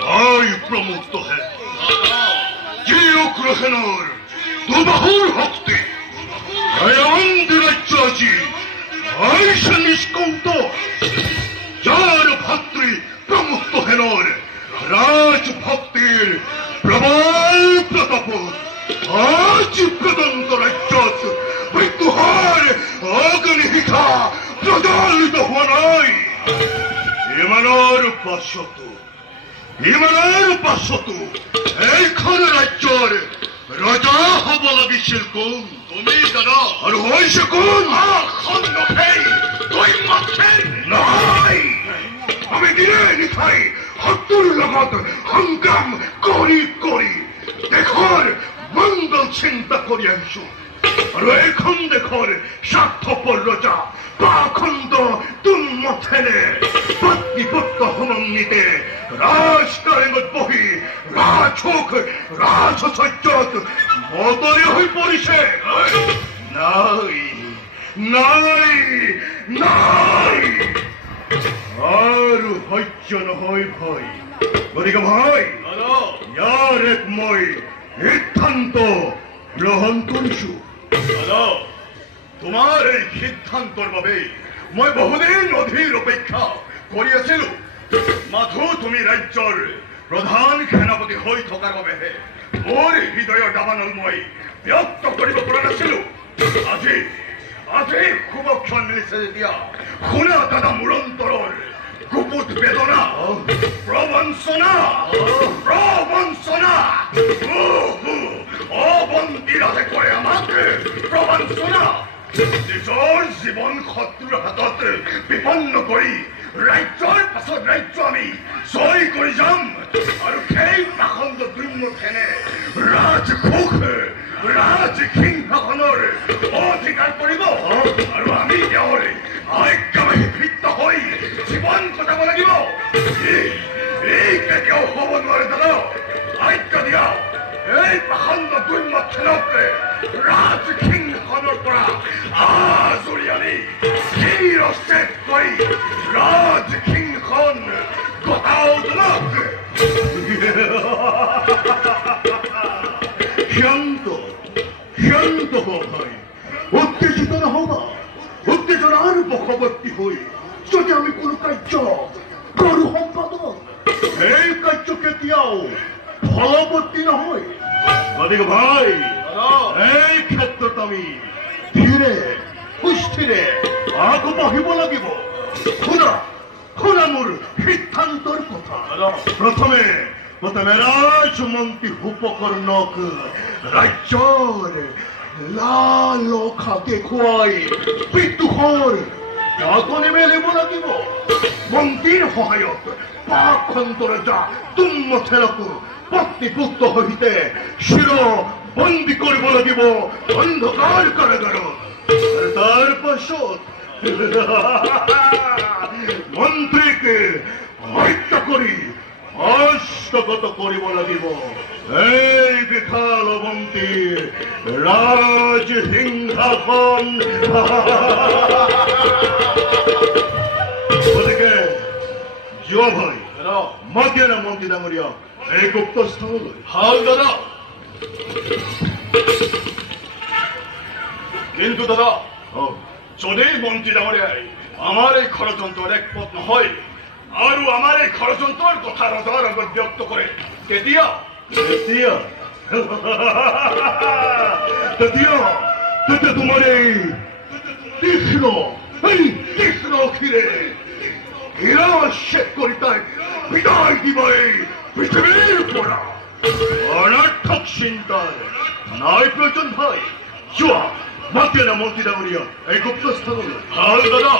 ভাই প্রমুক্ত হ্যাঁ যে গ্রহণের দুবাহুর ভক্তি আনন্দের রাজ্য আজি আইসা নিষ্কৌত যার ভাতৃ প্রমুক্ত হেনর রাজ ভক্তির প্রবল প্রতাপ আজ প্রদন্ত রাজ্যত মৃত্যুহার অগ্নিহিতা প্রজ্বলিত হওয়া নাই ইমানের পাশত এইখন রাজ্যর রজা হব লাগিছিল কোন তুমি দাদা আর হয়েছে কোন নাই আমি দিনে নিশাই শত্ৰুৰ লগত সংগ্ৰাম কৰি কৰি দেশৰ মংগল চিন্তা কৰি আহিছো আৰু এইখন দেশৰ স্বাৰ্থপৰ ৰজা পাখণ্ড দুৰ্মথেৰে পত্নীপুত্ৰ সমন্বিতে ৰাজকাৰেঙত বহি ৰাজচৰ্যত মতৰে হৈ পৰিছে নাই নাই নাই আৰু সহ্য নহয় ভয় গতিকে ভাই ইয়াৰ এক মই সিদ্ধান্ত গ্ৰহণ কৰিছো তোমাৰ এই সিদ্ধান্তৰ বাবে মই বহুদিন অধীৰ অপেক্ষা কৰি আছিলো মাথো তুমি ৰাজ্যৰ প্ৰধান সেনাপতি হৈ থকাৰ বাবেহে মোৰ হৃদয়ৰ দাবানল মই ব্যক্ত কৰিব পৰা নাছিলো আজি শুভক্ষণ মিলিছে যেতিয়া শুনা দাদা মোৰ অন্তৰৰ গুপুত বেদনা প্ৰবঞ্চনা অবন্তিৰাজে কৰে আমাক প্ৰবঞ্চনা নিজৰ জীৱন শত্ৰুৰ হাতত বিপন্ন কৰি ৰাজ্যৰ পাছত ৰাজ্য আমি জয় কৰি যাম আৰু সেই পাখণ্ড দুৰ্মথেনে ৰাজসিংহাসনৰ অধিকাৰ কৰিব আৰু আমি তেওঁৰ আজ্ঞাবাহী ভৃত্য হৈ জীৱন কটাব লাগিব এই কেতিয়াও হ'ব নোৱাৰে দাদা আজ্ঞা দিয়া এই পাখণ্ড দুৰ্মথেনক ৰাজসিংহাসনৰ পৰা আজৰি আনি শিৰচ্ছেদ কৰি ৰাজসিংহাসন গতাও তোলক শান্ত হও ভাই উত্তেজিত নহবা উত্তেজনাৰ বশৱৰ্তী হৈ যদি আমি কোনো কাৰ্য কৰো সম্পাদক সেই কাৰ্য কেতিয়াও ফলৱৰ্তী নহয় গতিকে ভাই এই ক্ষেত্ৰত আমি ধীৰে সুস্থিৰে আগবাঢ়িব লাগিব শুনা মোৰ সিদ্ধান্তৰ কথা প্ৰথমে ৰাজমন্ত্ৰী উপকৰণক ৰাজ্যৰ লালসা দেখুৱাই বিদ্ৰোহৰ জাগনি মেলিব লাগিব মন্ত্ৰীৰ সহায়ত পাখণ্ড ৰজা দুৰ্মথেনক পত্নীপুত্ৰ সহিতে শিৰ বন্দী কৰিব লাগিব অন্ধকাৰ কাৰাগাৰত তাৰ পাছত মন্ত্ৰীক হত্যা কৰি হস্তগত কৰিব লাগিব এই বিশাল অৱন্তীৰ ৰাজসিংহাসন গতিকে যোৱা ভাই মাতিয়ে না মন্ত্ৰী ডাঙৰীয়া এই গুপ্ত স্থানলৈ ভাল দাদা কিন্তু দাদা যদি মন্ত্ৰী ডাঙৰীয়াই আমাৰ এই ষড়যন্ত্ৰৰ একমত নহয় আৰু আমাৰ এই ষড়যন্ত্ৰৰ কথা ৰজাৰ আগত ব্যক্ত কৰে তেতিয়া তোমাৰ এই তীক্ষ্ণ অক্ষিৰে হীৰাচ্ছেদ কৰি তাইক বিদায় দিব এই পৃথিৱীৰ পৰা অনৰ্থক চিন্তাৰ নাই প্ৰয়োজন ভাই যোৱা মাতিয়ে না মন্ত্ৰী ডাঙৰীয়া এই গুপ্ত স্থানলৈ ভাল দাদা